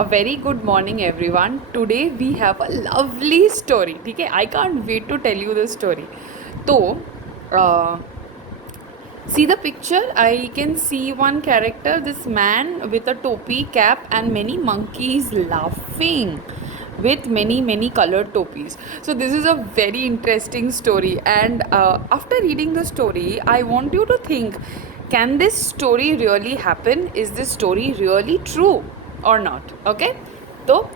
A very good morning, everyone. Today we have a lovely story. ठीक है, I can't wait to tell you the story. तो see the picture. I can see one character, this man with a topi cap and many monkeys laughing with many colored topis. So this is a very interesting story, and after reading the story I want you to think, can this story really happen? Is this story really true or not? Okay, so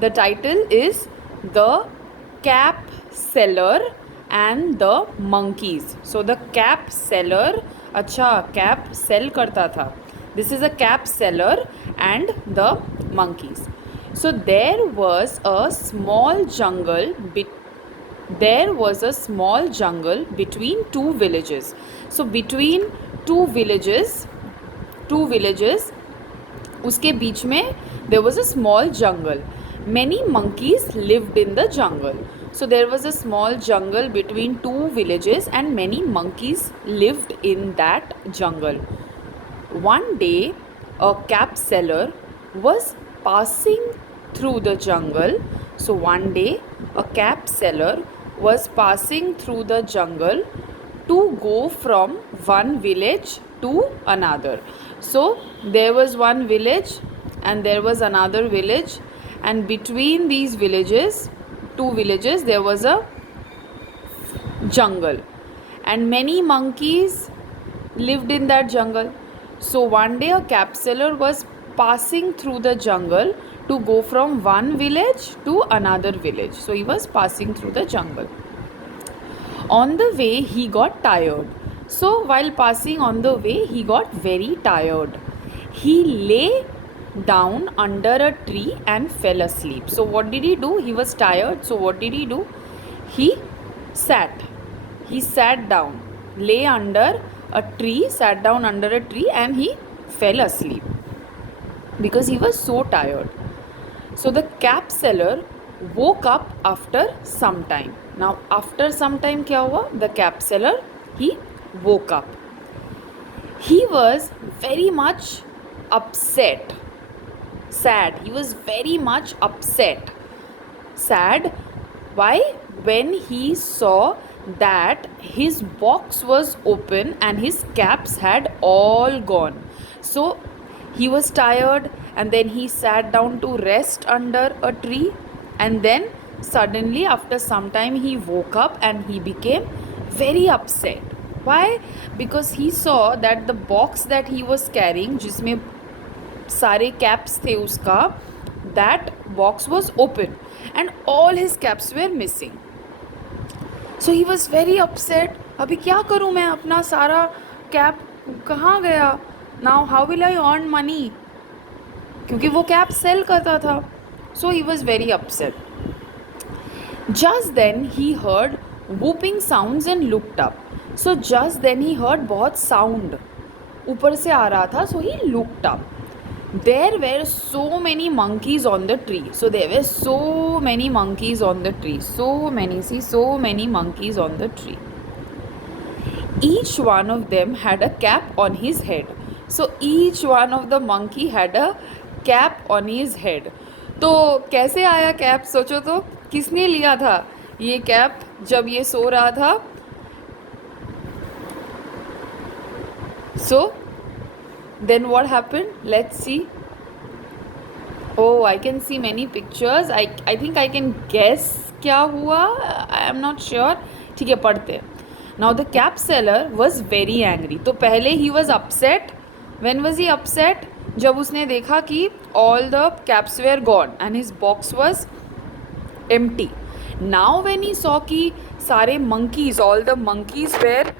the title is The Cap Seller and the Monkeys. So the cap seller, अच्छा cap sell करता था. This is a cap seller and the monkeys. So there was a small jungle between two villages. So between two villages उसके बीच में there was a small jungle. Many monkeys lived in the jungle. So there was a small jungle between two villages and many monkeys lived in that jungle. One day a cap seller was passing through the jungle. So one day a cap seller was passing through the jungle to go from one village to another. So there was one village and there was another village, and between these two villages, there was a jungle, and many monkeys lived in that jungle. So one day a cap seller was passing through the jungle to go from one village to another village. So he was passing through the jungle. On the way he got tired. So while passing on the way he got very tired. He lay down under a tree and fell asleep. So what did he do? He was tired. So what did he do? He sat down, lay under a tree, sat down under a tree, and he fell asleep because he was so tired. So the cap seller woke up after some time. Now after some time क्या हुआ? The cap seller, he woke up. He was very much upset, sad. He was very much upset, sad. Why? When he saw that his box was open and his caps had all gone. So he was tired, and then he sat down to rest under a tree, and then suddenly after some time he woke up and he became very upset. Why? Because he saw that the box that he was carrying, जिसमें सारे caps थे उसका, that box was open and all his caps were missing. So he was very upset. अभी क्या करूँ मैं? अपना सारा cap कहाँ गया? Now how will I earn money? क्योंकि वो cap sell करता था. So he was very upset. Just then he heard whooping sounds and looked up. So just then he heard बहुत sound ऊपर से आ रहा था. So he looked up. There were so many monkeys on the tree. So there were so many monkeys on the tree. So many monkeys on the tree. Each one of them had a cap on his head. So each one of the monkey had a cap on his head. तो कैसे आया cap? सोचो तो, किसने लिया था ये cap जब ये सो रहा था? So then what happened? Let's see. Oh, I can see many pictures. I think I can guess क्या हुआ. I am not sure. ठीक है, पढ़ते हैं. Now the cap seller was very angry. तो पहले he was upset. When was he upset? जब उसने देखा कि all the caps were gone and his box was empty. Now when he saw कि सारे monkeys, all the monkeys were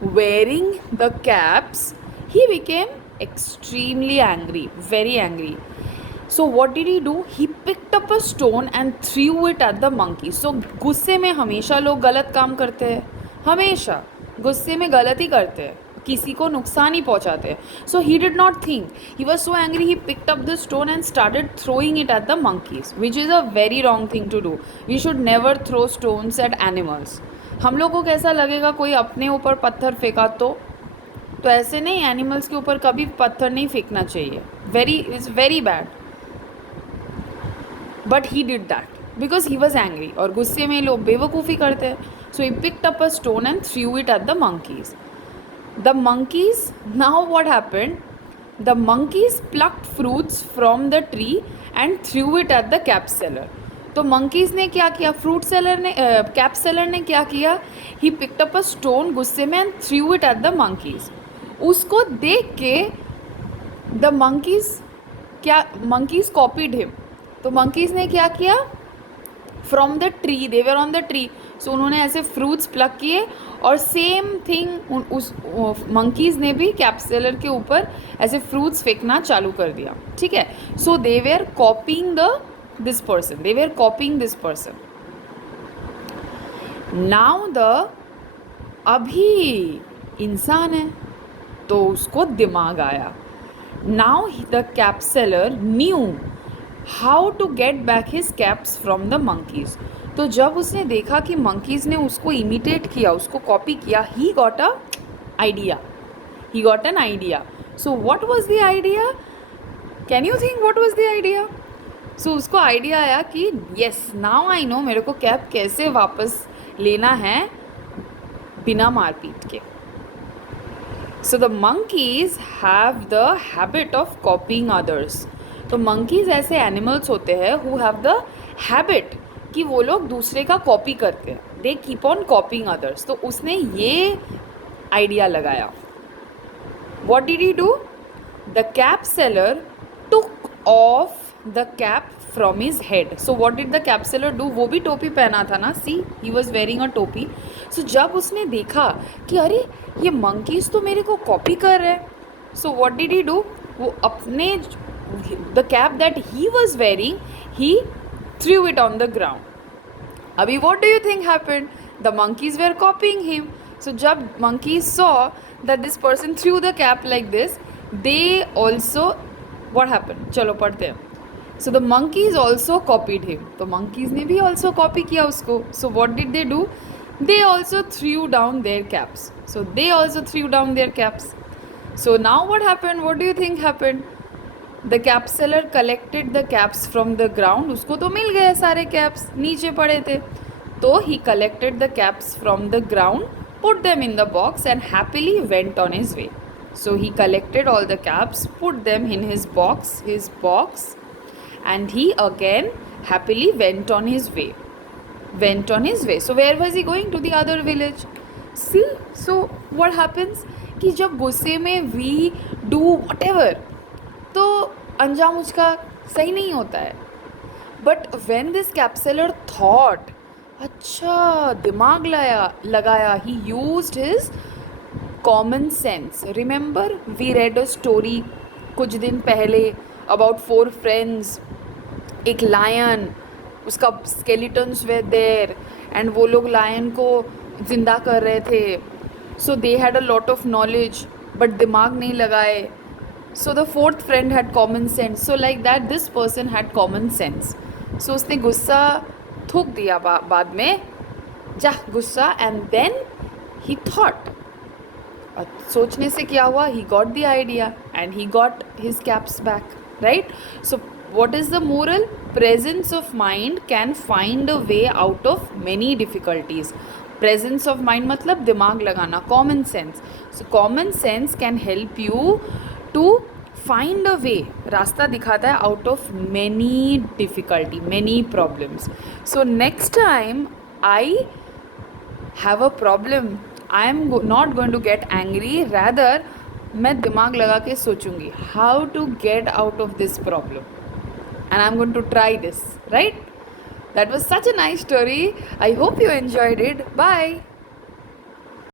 wearing the caps, he became extremely angry, very angry. So what did he do? He picked up a stone and threw it at the monkey. So गुस्से में हमेशा लोग गलत काम करते हैं, हमेशा गुस्से में गलत ही करते हैं, किसी को नुकसान ही पहुंचाते हैं. So he did not think. He was so angry, he picked up the stone and started throwing it at the monkeys, which is a very wrong thing to do. We should never throw stones at animals. हम लोग को कैसा लगेगा कोई अपने ऊपर पत्थर फेंका तो ऐसे नहीं, एनिमल्स के ऊपर कभी पत्थर नहीं फेंकना चाहिए. It's very bad. But he did that because he was angry, और गुस्से में लोग बेवकूफ़ी करते हैं. So he picked up a stone and threw it at the monkeys. The monkeys, now what happened? The monkeys plucked fruits from the tree and threw it at the cap seller. तो monkeys ने क्या किया, fruit seller ने cap seller ने क्या किया, ही picked up a stone गुस्से में and threw it at the monkeys. उसको देख के द monkeys क्या, monkeys copied him. तो monkeys ने क्या किया, from the tree, they were on the tree, so उन्होंने ऐसे फ्रूट्स प्लक किए और सेम थिंग उस मंकीज़ ने भी कैप्सेलर के ऊपर ऐसे फ्रूट्स फेंकना चालू कर दिया. ठीक है, so they were copying this person, they were copying this person. Now the, अभी इंसान है तो उसको दिमाग आया. Now the cap seller knew how to get back his caps from the monkeys. तो जब उसने देखा कि monkeys ने उसको इमिटेट किया, उसको कॉपी किया, he got a idea, he got an idea. So what was the idea, can you think what was the idea? So उसको आइडिया आया कि येस नाउ आई नो मेरे को कैप कैसे वापस लेना है बिना मारपीट के. So the monkeys have the habit of कॉपिंग others. तो मंकीज़ ऐसे एनिमल्स होते हैं हु हैव द हैबिट कि वो लोग दूसरे का कॉपी करते हैं, दे कीप ऑन कॉपिंग अदर्स. तो उसने ये आइडिया लगाया. What did he do, the cap seller took off the cap from his head. So what did the cap seller do, वो भी टोपी पहना था ना, सी ही वॉज वेयरिंग अ टोपी. सो जब उसने देखा कि अरे ये मंकीज़ तो मेरे को कॉपी कर रहे हैं, so what did he do, वो अपने the cap that he was wearing, he threw it on the ground. Abhi what do you think happened? The monkeys were copying him. So jab monkeys saw that this person threw the cap like this, they also, what happened, chalo padhte hain. So the monkeys also copied him. तो monkeys ने भी also copy किया उसको. So what did they do? They also threw down their caps. So they also threw down their caps. So now what happened? What do you think happened? The cap seller collected the caps from the ground. उसको तो मिल गए सारे caps, नीचे पड़े थे. तो ही collected the caps from the ground, put them in the box and happily went on his way. So he collected all the caps, put them in his box and he again happily went on his way. So where was he going? To the other village. See, so what happens कि जब गुस्से में we do whatever, तो अंजाम उसका सही नहीं होता है. But when this cap seller thought, अच्छा दिमाग लगाया, he used his common sense. Remember we read a story कुछ दिन पहले अबाउट 4 फ्रेंड्स, एक लायन, उसका स्केलेटन्स वे देयर एंड वो लोग लायन को जिंदा कर रहे थे. So they had a lot of knowledge but दिमाग नहीं लगाए. So the 4th friend had common sense. So like that this person had common sense. So उसने गुस्सा थूक दिया बाद में, जा गुस्सा, and then he thought. सोचने से क्या हुआ, he got the idea and he got his caps back, right? So what is the moral? Presence of mind can find a way out of many difficulties. Presence of mind मतलब दिमाग लगाना, common sense. So common sense can help you to find a way, रास्ता दिखाता है out of many difficulty, many problems. So next time I have a problem, I am not going to get angry, rather मैं दिमाग लगा के सोचूंगी how to get out of this problem and I'm going to try this, right? That was such a nice story. I hope you enjoyed it. Bye.